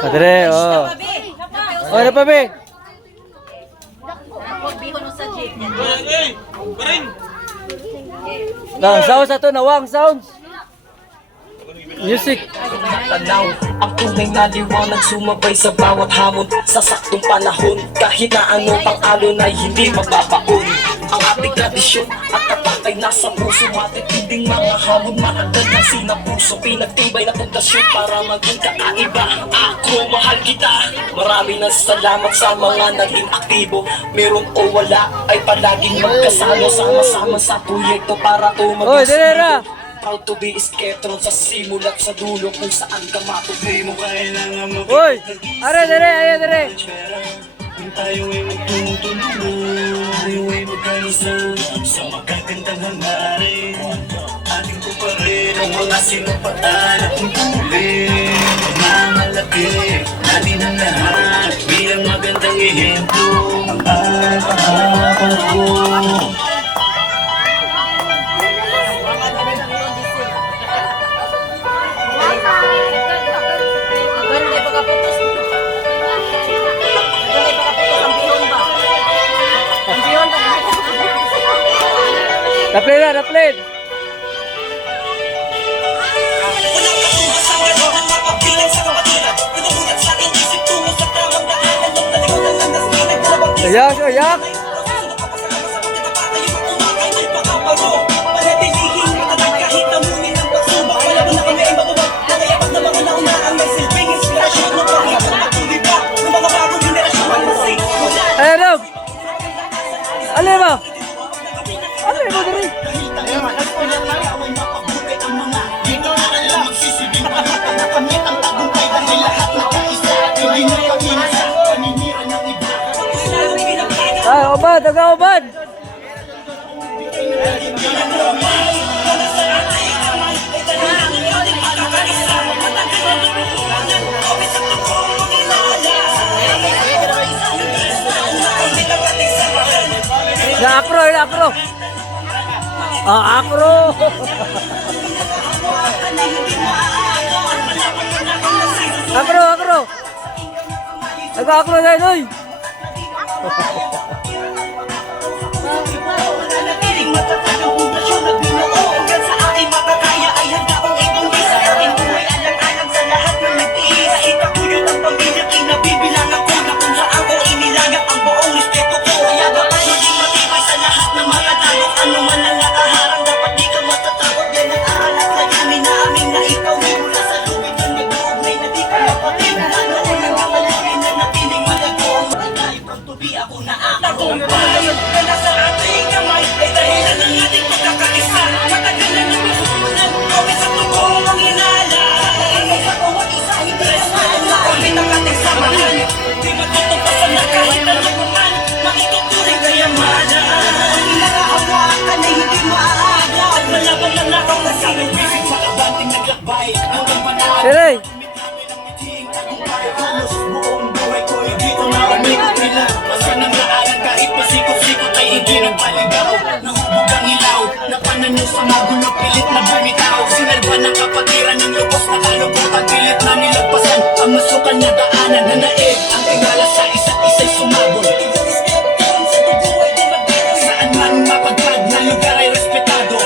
Padre, oh. Oh, ano pa, be? Sounds ato, nawang sounds. Music. Tanaw, ang tunay na liwanag sumabay sa bawat hamon sa saktong panahon. Kahit na anong pang-alon ay hindi mababaon. Ang ating tradisyon at kapatay nasa puso, matitinding mga hamon, matagal ng sinapuso, pinagtibay na pundasyon para maging kakaiba. Ako, mahal kita. Marami na salamat sa mga naging aktibo. Meron o wala ay palaging magkasalo, sama-sama sa proyekto para tumaging sumido. Proud to be Sketron sa simulat sa dulo kung saan ka matuloy mo kailangan mo. Uy! Are, dire! Kung tayo ay magtutulungan, tayo ay magkaisa sa magagandang hangarin. Ating ko pa rin ang mga sinupatan at tungkulin. Mamalaki natin ang lahat bilang magandang ehemplo. Ang ko. Naplit! Ayak! Ayan! Alin mo diri? Ubad! Taga-ubad! Akro! Akro! Akro! Taga-akro dahil, oy! Hey! Kahit pasikot-sikot ay hindi nagpaligaw. Nahubog ang ilaw, napananaw sa magulo, pilit na bumitaw. Sinalba ng kapatiran ng lubos na kalubutan, pilit na nilagpasan ang masukan na daanan na naig. Ang tingala sa isa't isa'y sumabol. Saan man mapagpag na lugar ay respetado.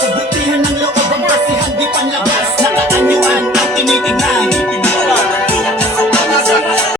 Sa butihan ng loob ang basihan di panlabas. Nakaanyuan ang tinitignan.